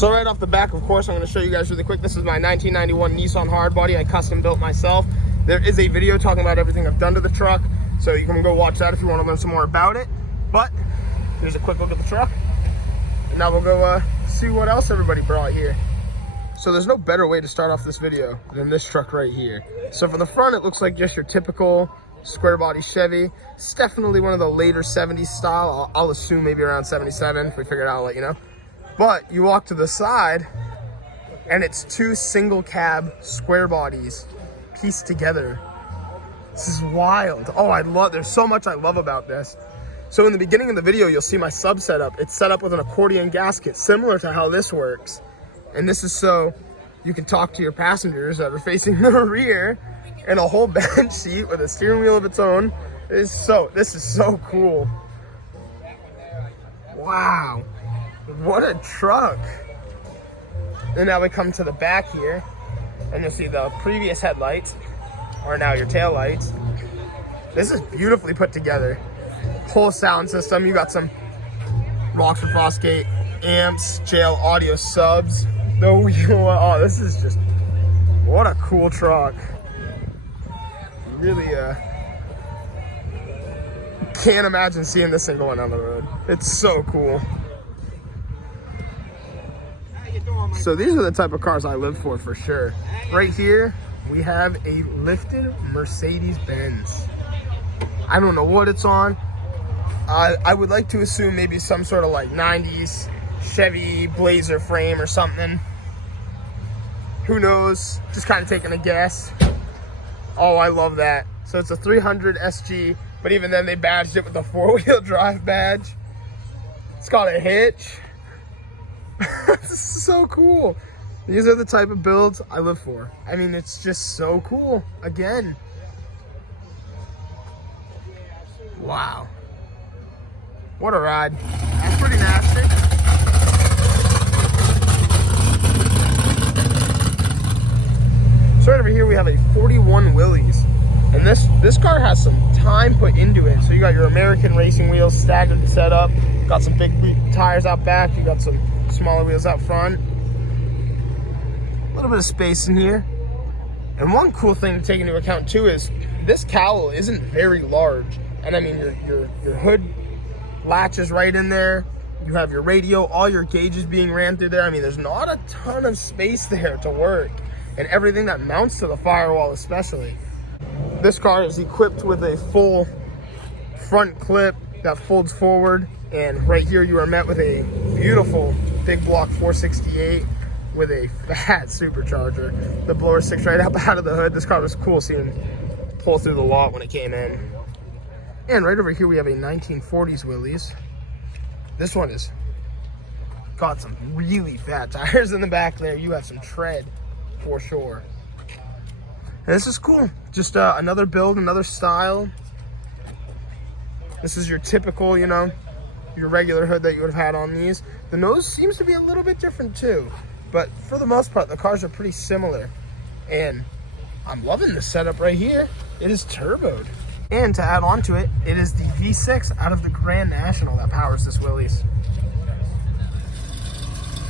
So right off the back, of course, I'm going to show you guys really quick. This is my 1991 Nissan Hardbody. I custom built myself. There is a video talking about everything I've done to the truck, so you can go watch that if you want to learn some more about it. But here's a quick look at the truck. And now we'll go see what else everybody brought here. So there's no better way to start off this video than this truck right here. So for the front, it looks like just your typical square body Chevy. It's definitely one of the later 70s style. I'll assume maybe around 77. If we figure it out, I'll let you know. But you walk to the side and it's two single cab square bodies pieced together. This is wild. Oh, there's so much I love about this. So in the beginning of the video, you'll see my sub setup. It's set up with an accordion gasket, similar to how this works. And this is so you can talk to your passengers that are facing the rear, and a whole bench seat with a steering wheel of its own. This is so cool. Wow. What a truck. And now we come to the back here, and you'll see the previous headlights are now your tail lights. This is beautifully put together. Whole sound system. You got some Rockford Fosgate amps, JL audio subs. Oh, this is just, what a cool truck. Really can't imagine seeing this thing going down the road. It's so cool. So these are the type of cars I live for sure. Right here, we have a lifted Mercedes-Benz. I don't know what it's on. I would like to assume maybe some sort of like 90s Chevy Blazer frame or something. Who knows? Just kind of taking a guess. Oh, I love that. So it's a 300 SG, but even then they badged it with a 4-wheel drive badge. It's got a hitch. This is so cool. These are the type of builds I live for. I mean, it's just so cool. Again. Wow. What a ride. That's pretty nasty. So right over here we have a 41 Willys. And this car has some time put into it. So you got your American racing wheels, staggered setup. Got some big tires out back. You got some smaller wheels out front. A little bit of space in here. And one cool thing to take into account too is this cowl isn't very large. And I mean your hood latches right in there. You have your radio, all your gauges being ran through there. I mean, there's not a ton of space there to work. And everything that mounts to the firewall especially. This car is equipped with a full front clip that folds forward, and right here you are met with a beautiful big block 468 with a fat supercharger. The blower sticks right up out of the hood. This car was cool seeing it pull through the lot when it came in. And right over here we have a 1940s Willys. This one is got some really fat tires in the back there. You have some tread for sure. And this is cool. Just another build, another style. This is your typical, you know, your regular hood that you would have had on these. The nose seems to be a little bit different too, but for the most part, the cars are pretty similar. And I'm loving this setup right here. It is turboed. And to add on to it, it is the V6 out of the Grand National that powers this Willys.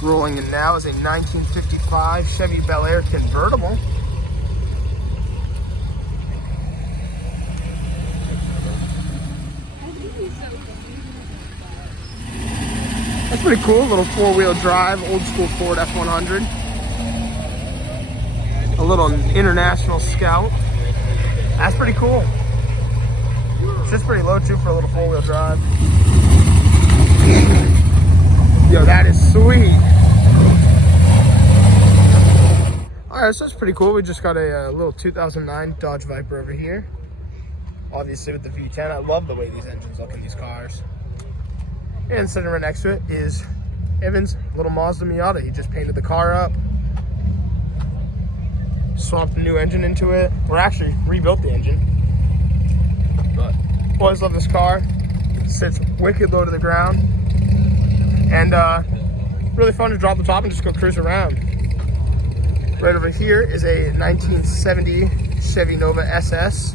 Rolling in now is a 1955 Chevy Bel Air convertible. That's pretty cool, little 4-wheel drive, old school Ford F100. A little International Scout. That's pretty cool. It's just pretty low too for a little 4-wheel drive. Yo, that is sweet. Alright, so that's pretty cool. We just got a little 2009 Dodge Viper over here. Obviously with the V10. I love the way these engines look in these cars. And sitting right next to it is Evan's little Mazda Miata. He just painted the car up. Swapped a new engine into it. Or actually rebuilt the engine. But always love this car. Sits wicked low to the ground. And really fun to drop the top and just go cruise around. Right over here is a 1970 Chevy Nova SS.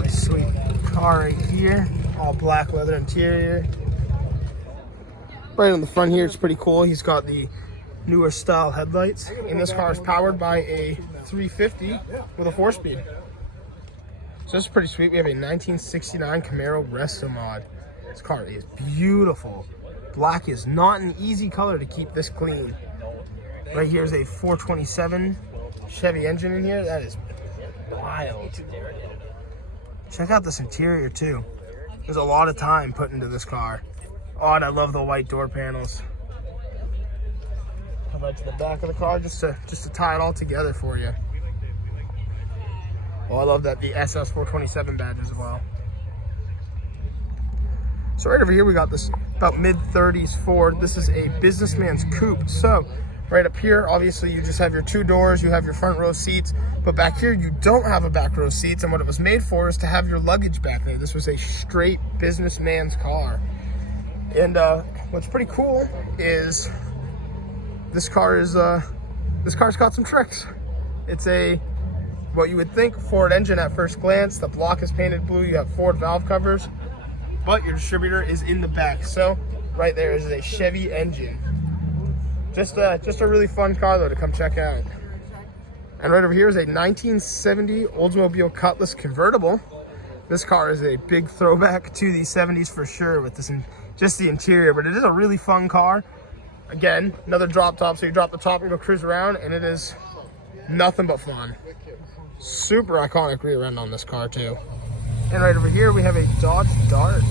Nice sweet car right here. All black leather interior. Right on the front here, it's pretty cool. He's got the newer style headlights, and this car is powered by a 350 with a 4-speed. So this is pretty sweet. We have a 1969 Camaro Resto Mod. This car is beautiful. Black is not an easy color to keep this clean. Right here is a 427 Chevy engine in here. That is wild. Check out this interior too. There's a lot of time put into this car. Oh, and I love the white door panels. Come right to the back of the car just to tie it all together for you. Oh, I love that the SS427 badge as well. So right over here we got this about mid-30s Ford. This is a businessman's coupe. So right up here, obviously you just have your 2 doors, you have your front row seats, but back here you don't have a back row seats, and what it was made for is to have your luggage back there. This was a straight businessman's car. And what's pretty cool is this car's got some tricks. It's a what you would think Ford engine at first glance. The block is painted blue. You have Ford valve covers, but your distributor is in the back. So right there is a Chevy engine. Just a really fun car though to come check out. And right over here is a 1970 Oldsmobile Cutlass convertible. This car is a big throwback to the 70s for sure with this just the interior, but it is a really fun car. Again, another drop top, so you drop the top and go cruise around, and it is nothing but fun. Super iconic rear end on this car too. And right over here we have a Dodge Dart.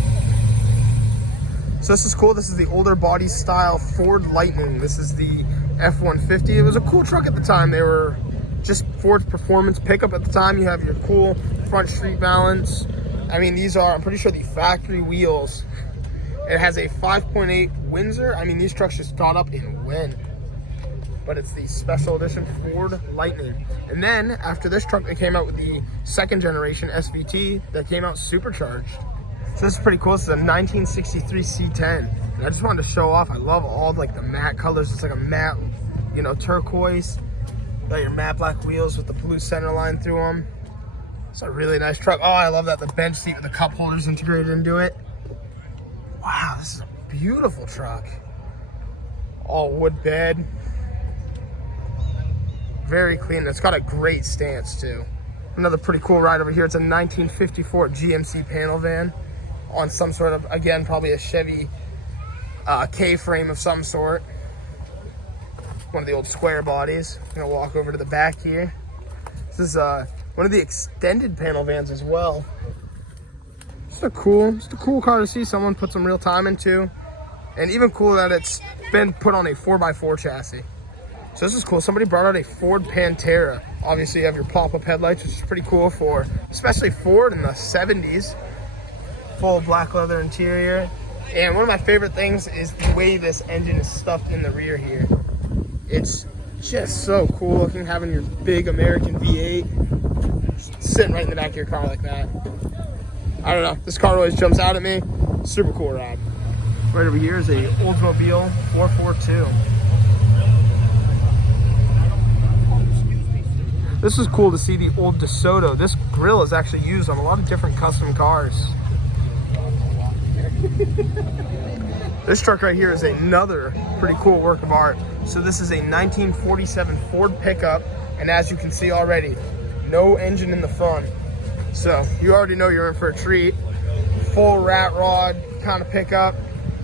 So this is cool. This is the older body style Ford Lightning. This is the F-150. It was a cool truck at the time. They were just Ford's performance pickup at the time. You have your cool front street balance. I mean, these are, I'm pretty sure, the factory wheels. It has a 5.8 Windsor. I mean, these trucks just got up in wind. But it's the special edition Ford Lightning. And then after this truck, they came out with the 2nd generation SVT that came out supercharged. So this is pretty cool. This is a 1963 C10. And I just wanted to show off. I love all like the matte colors. It's like a matte, you know, turquoise. Got your matte black wheels with the blue center line through them. It's a really nice truck. Oh, I love that. The bench seat with the cup holders integrated into it. Wow, this is a beautiful truck. All wood bed. Very clean. It's got a great stance too. Another pretty cool ride over here. It's a 1954 GMC panel van on some sort of, again, probably a Chevy K-frame of some sort. One of the old square bodies. I'm gonna walk over to the back here. This is one of the extended panel vans as well. Just a cool car to see someone put some real time into. And even cool that it's been put on a 4x4 chassis. So this is cool. Somebody brought out a Ford Pantera. Obviously you have your pop-up headlights, which is pretty cool for, especially Ford in the 70s. Full black leather interior. And one of my favorite things is the way this engine is stuffed in the rear here. It's just so cool looking, having your big American V8 sitting right in the back of your car like that. I don't know, this car always jumps out at me. Super cool ride. Right over here is a Oldsmobile 442. This is cool to see the old DeSoto. This grill is actually used on a lot of different custom cars. This truck right here is another pretty cool work of art. So this is a 1947 Ford pickup, and as you can see already, no engine in the front. So you already know you're in for a treat. Full rat rod kind of pickup.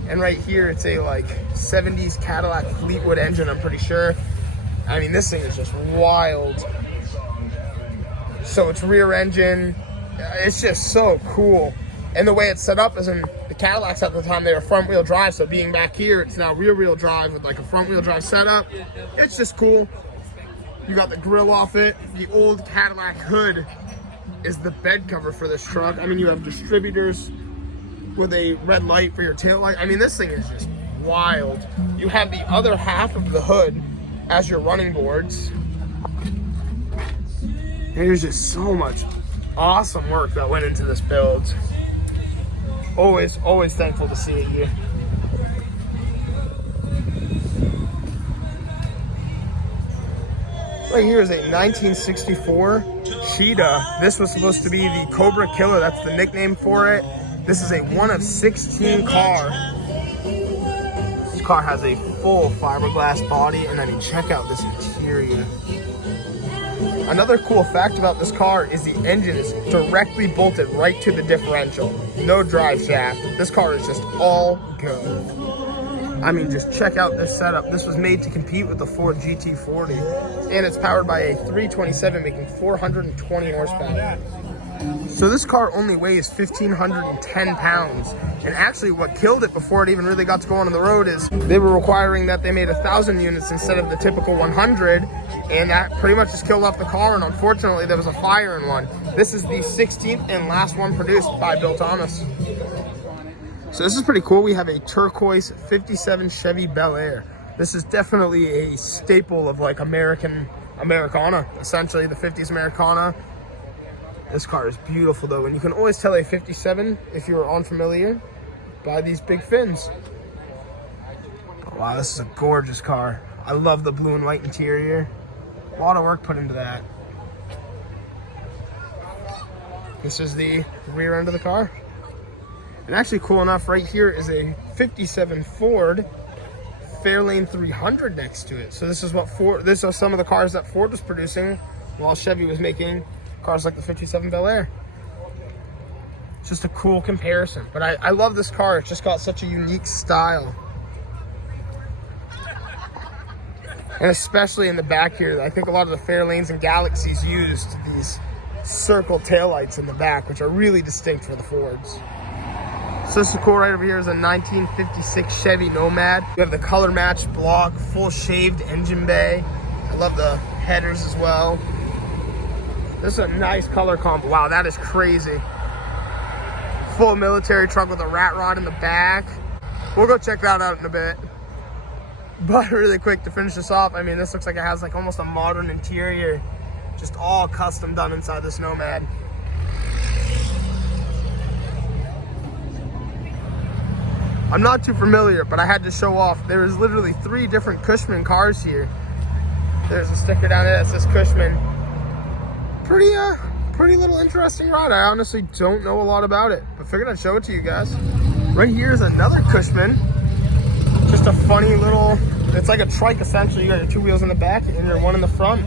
And right here, it's a like 70s Cadillac Fleetwood engine, I'm pretty sure. I mean, this thing is just wild. So it's rear engine. It's just so cool. And the way it's set up is in the Cadillacs at the time, they were front wheel drive. So being back here, it's now rear wheel drive with like a front wheel drive setup. It's just cool. You got the grill off it. The old Cadillac hood is the bed cover for this truck. I mean, you have distributors with a red light for your tail light. I mean, this thing is just wild. You have the other half of the hood as your running boards. There's just so much awesome work that went into this build. Always thankful to see it here. Right here is a 1964 Cheetah. This was supposed to be the Cobra Killer. That's the nickname for it. This is a 1 of 16 car. car has a full fiberglass body, and I mean, check out this interior. Another cool fact about this car is the engine is directly bolted right to the differential. No drive shaft. This car is just all go. I mean, just check out this setup. This was made to compete with the Ford GT40, and it's powered by a 327 making 420 horsepower. So this car only weighs 1,510 pounds. And actually what killed it before it even really got to go on the road is they were requiring that they made 1,000 units instead of the typical 100. And that pretty much just killed off the car. And unfortunately, there was a fire in one. This is the 16th and last one produced by Bill Thomas. So this is pretty cool. We have a turquoise 57 Chevy Bel Air. This is definitely a staple of like Americana, essentially the 50s Americana. This car is beautiful though, and you can always tell a 57 if you're unfamiliar by these big fins. Oh, wow, this is a gorgeous car. I love the blue and white interior. A lot of work put into that. This is the rear end of the car. And actually cool enough, right here is a 57 Ford Fairlane 300 next to it. So this is what these are some of the cars that Ford was producing while Chevy was making cars like the 57 Bel Air. It's just a cool comparison. But I love this car. It's just got such a unique style. And especially in the back here, I think a lot of the Fairlanes and Galaxies used these circle taillights in the back, which are really distinct for the Fords. So this is cool. Right over here is a 1956 Chevy Nomad. You have the color matched block, full shaved engine bay. I love the headers as well. This is a nice color combo. Wow, that is crazy. Full military truck with a rat rod in the back. We'll go check that out in a bit. But really quick to finish this off, I mean, this looks like it has like almost a modern interior. Just all custom done inside this Nomad. I'm not too familiar, but I had to show off. There is literally 3 different Cushman cars here. There's a sticker down there that says Cushman. Pretty little interesting ride. I honestly don't know a lot about it, but figured I'd show it to you guys. Right here is another Cushman. Just a funny little, it's like a trike essentially. You got your 2 wheels in the back and your 1 in the front.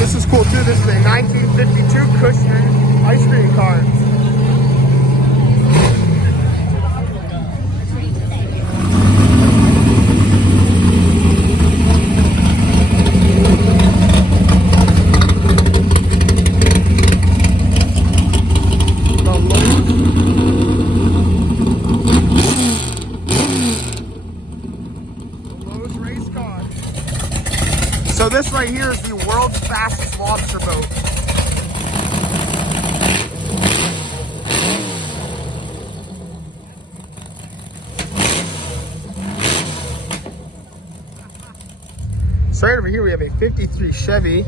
This is cool too. This is a 1952 Cushman ice cream car. So this right here is the world's fastest lobster boat. So right over here we have a 53 Chevy,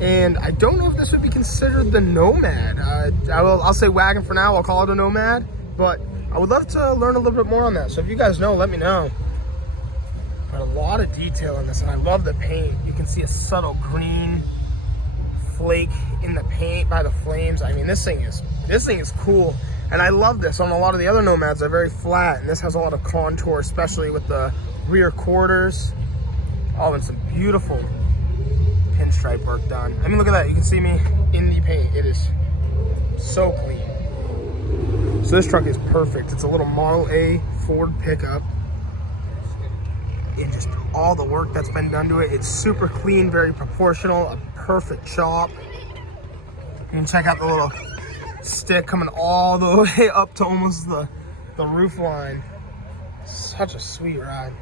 and I don't know if this would be considered the Nomad. I'll say wagon for now, I'll call it a Nomad, but I would love to learn a little bit more on that. So if you guys know, let me know. But a lot of detail in this, and I love the paint. You can see a subtle green flake in the paint by the flames. I mean, this thing is cool, and I love this. On a lot of the other Nomads, they're very flat, and this has a lot of contour, especially with the rear quarters. Oh, and some beautiful pinstripe work done. I mean, look at that. You can see me in the paint. It is so clean. So this truck is perfect. It's a little Model A Ford pickup. And just all the work that's been done to it. It's super clean, very proportional, a perfect chop. You can check out the little stick coming all the way up to almost the roof line. Such a sweet ride.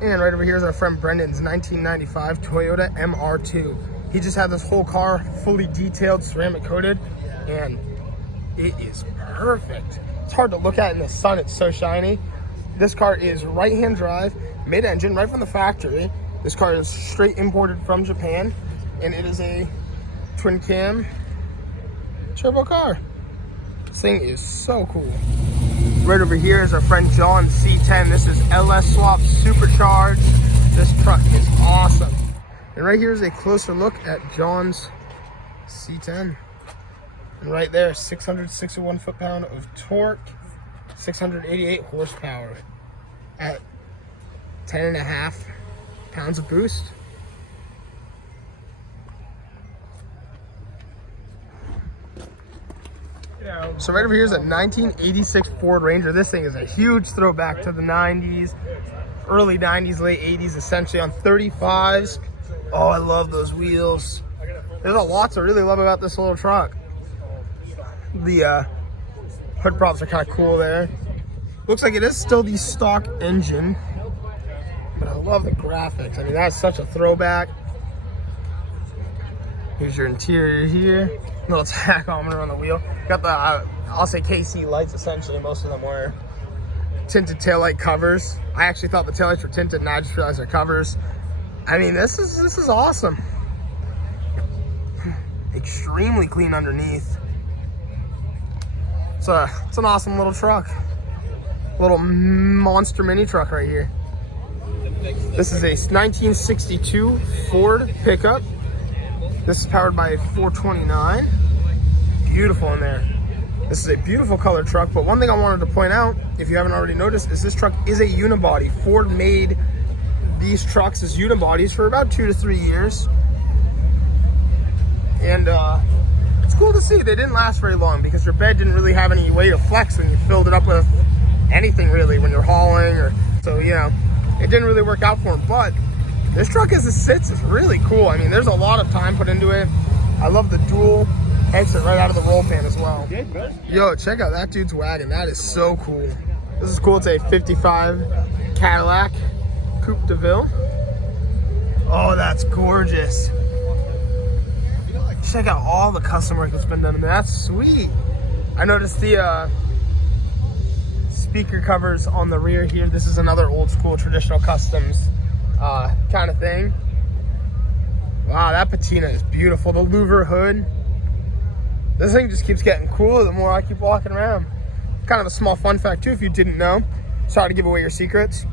And right over here is our friend Brendan's 1995 Toyota MR2. He just had this whole car fully detailed, ceramic coated, and it is perfect. It's hard to look at in the sun, it's so shiny. This car is right-hand drive, mid-engine, right from the factory. This car is straight imported from Japan, and it is a twin cam turbo car. This thing is so cool. Right over here is our friend John's C10. This is LS swap supercharged. This truck is awesome. And right here is a closer look at John's C10. And right there, 661 foot-pound of torque, 688 horsepower at 10.5 pounds of boost. So right over here is a 1986 Ford Ranger. This thing is a huge throwback to the 90s, early 90s, late 80s, essentially on 35s. Oh, I love those wheels. There's a lot to really love about this little truck. The hood props are kind of cool there. Looks like it is still the stock engine, but I love the graphics. I mean, that's such a throwback. Here's your interior here. Little tachometer on the wheel. Got the, I'll say KC lights, essentially. Most of them were tinted taillight covers. I actually thought the taillights were tinted, and I just realized they're covers. I mean, this is awesome. Extremely clean underneath. It's an awesome little truck. Little monster mini truck right here. This is a 1962 Ford pickup. This is powered by a 429. Beautiful in there. This is a beautiful color truck, but one thing I wanted to point out, if you haven't already noticed, is this truck is a unibody. Ford made these trucks as unibodies for about 2 to 3 years. And it's cool to see. They didn't last very long because your bed didn't really have any way to flex when you filled it up with anything really when you're hauling, or so, you know, it didn't really work out for them. But this truck as it sits is really cool. I mean, there's a lot of time put into it. I love the dual exit right out of the roll pan as well. Yo, check out that dude's wagon. That is so cool. This is cool. It's a 55 Cadillac Coupe de Ville. Oh, that's gorgeous. Check out all the custom work that's been done in there. That's sweet. I noticed the speaker covers on the rear here. This is another old school traditional customs kind of thing. Wow, that patina is beautiful. The louver hood. This thing just keeps getting cooler the more I keep walking around. Kind of a small fun fact too, if you didn't know. Sorry to give away your secrets.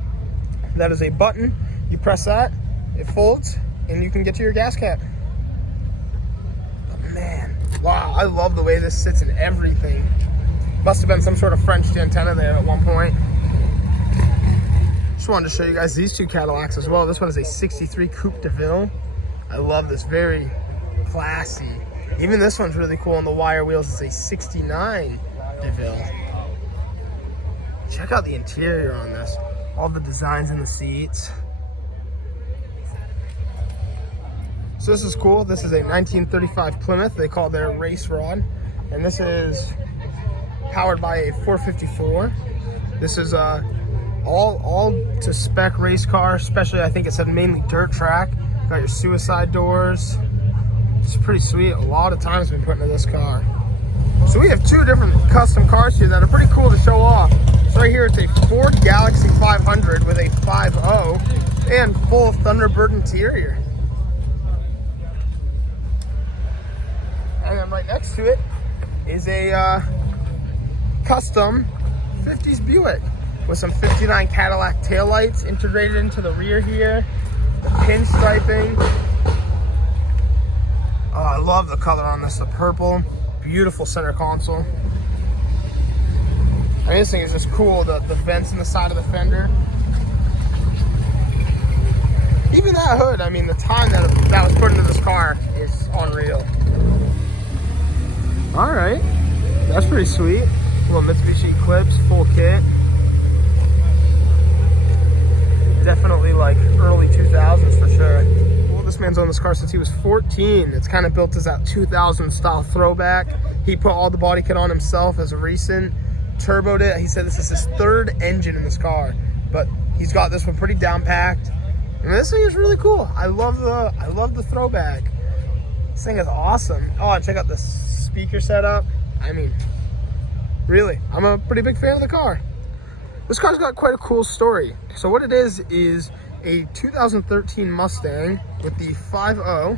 That is a button. You press that, it folds, and you can get to your gas cap. But man, wow, I love the way this sits in everything. Must have been some sort of French antenna there at one point. Just wanted to show you guys these two Cadillacs as well. This one is a 63 Coupe de Ville. I love this, very classy. Even this one's really cool on the wire wheels. It's a 69 de Ville. Check out the interior on this. All the designs in the seats. So this is cool. This is a 1935 Plymouth. They call their race rod. And this is powered by a 454. This is all to spec race car, especially I think it said mainly dirt track. Got your suicide doors. It's pretty sweet. A lot of time's been put into this car. So we have two different custom cars here that are pretty cool to show off. So right here it's a Ford Galaxy 500 with a 5.0 and full Thunderbird interior. And then right next to it is a custom 50s Buick with some 59 Cadillac taillights integrated into the rear here. The pinstriping. Oh, I love the color on this, the purple. Beautiful center console. I mean, this thing is just cool, the vents in the side of the fender. Even that hood, I mean, the time that was put into this car is unreal. All right, that's pretty sweet. Little Mitsubishi Eclipse, full kit. Definitely like early 2000s for sure. Well, this man's owned this car since he was 14. It's kind of built as that 2000 style throwback. He put all the body kit on himself as a recent, turboed it. He said this is his third engine in this car, but he's got this one pretty down packed. And this thing is really cool. I love the throwback. This thing is awesome. Oh, and check out the speaker setup. I mean, really, I'm a pretty big fan of the car. This car's got quite a cool story. So what it is a 2013 Mustang with the 5.0,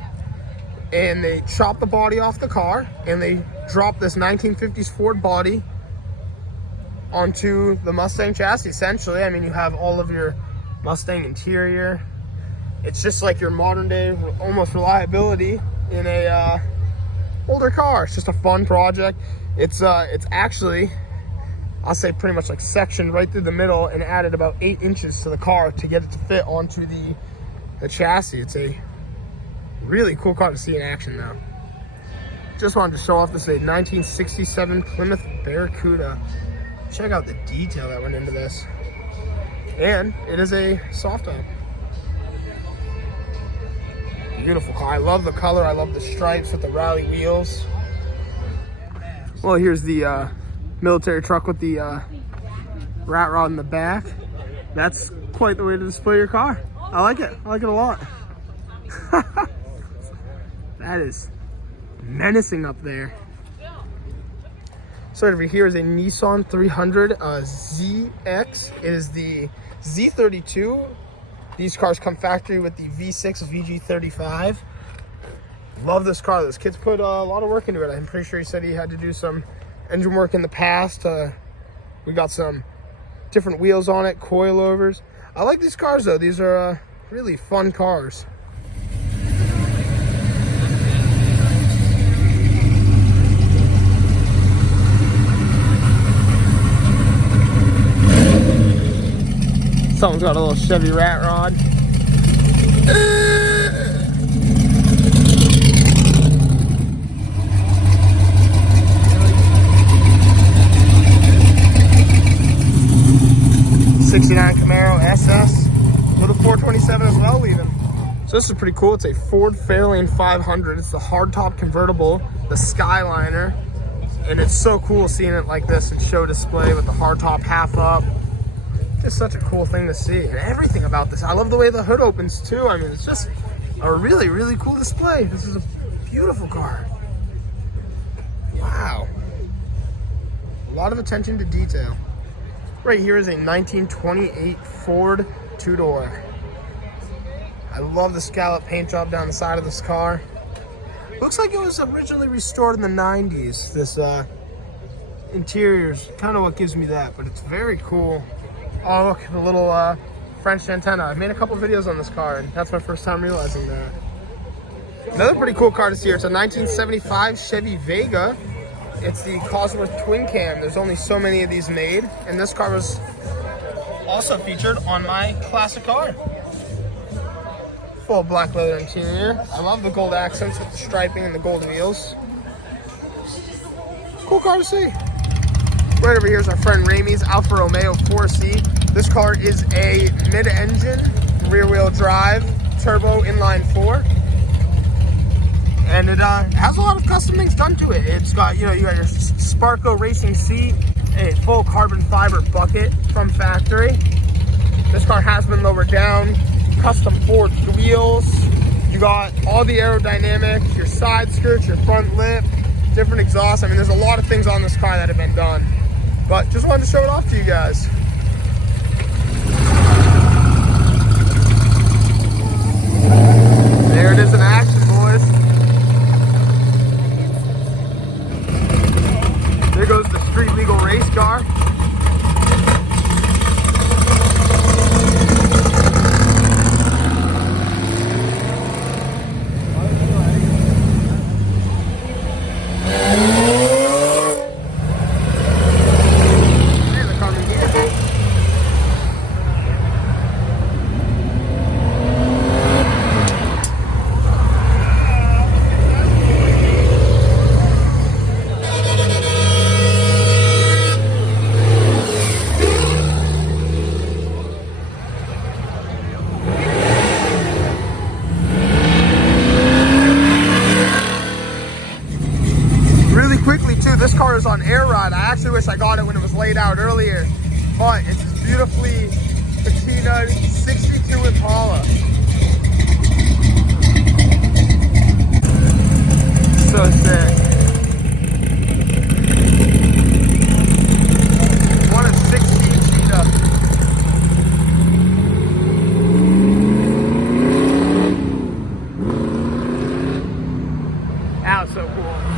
and they chopped the body off the car and they dropped this 1950s Ford body onto the Mustang chassis, essentially. I mean, you have all of your Mustang interior. It's just like your modern day almost reliability in a older car. It's just a fun project. It's actually, I'll say pretty much like sectioned right through the middle and added about 8 inches to the car to get it to fit onto the chassis. It's a really cool car to see in action now. Just wanted to show off this 1967 Plymouth Barracuda. Check out the detail that went into this. And it is a soft top. Beautiful car. I love the color. I love the stripes with the rally wheels. Well, here's the military truck with the rat rod in the back. That's quite the way to display your car. I like it. I like it a lot. That is menacing up there. So over here is a Nissan 300 ZX. It is the Z32. These cars come factory with the V6 VG35. Love this car. Those kids put a lot of work into it. I'm pretty sure he said he had to do some engine work in the past. We got some different wheels on it, coilovers. I like these cars though. These are really fun cars. Someone's got a little Chevy rat rod. '69 Camaro SS with a 427 as well leaving. So this is pretty cool. It's a Ford Fairlane 500. It's the hardtop convertible, the Skyliner, and it's so cool seeing it like this in show display with the hardtop half up. Just such a cool thing to see, and everything about this. I love the way the hood opens too. I mean, it's just a really, really cool display. This is a beautiful car. Wow. A lot of attention to detail. Right here is a 1928 Ford two-door. I love the scallop paint job down the side of this car. Looks like it was originally restored in the 90s. This interior's kind of what gives me that, but it's very cool. Oh, look, the little French antenna. I've made a couple videos on this car, and that's my first time realizing that. Another pretty cool car to see here. It's a 1975 Chevy Vega. It's the Cosworth twin cam. There's only so many of these made, and this car was also featured on my classic car. Full black leather interior. I love the gold accents with the striping and the gold wheels. Cool car to see. Right over here is our friend Ramey's Alfa Romeo 4C. This car is a mid-engine, rear-wheel drive, turbo inline 4. And it has a lot of custom things done to it. It's got, you got your Sparco racing seat, a full carbon fiber bucket from factory. This car has been lowered down, custom forged wheels. You got all the aerodynamics, your side skirts, your front lip, different exhaust. I mean, there's a lot of things on this car that have been done. But just wanted to show it off to you guys. There it is in action, boys. There goes the street legal race car. This car is on air ride. I actually wish I got it when it was laid out earlier, but it's this beautifully patinaed 62 Impala. So sick. One of 16 Cheetah. That was so cool.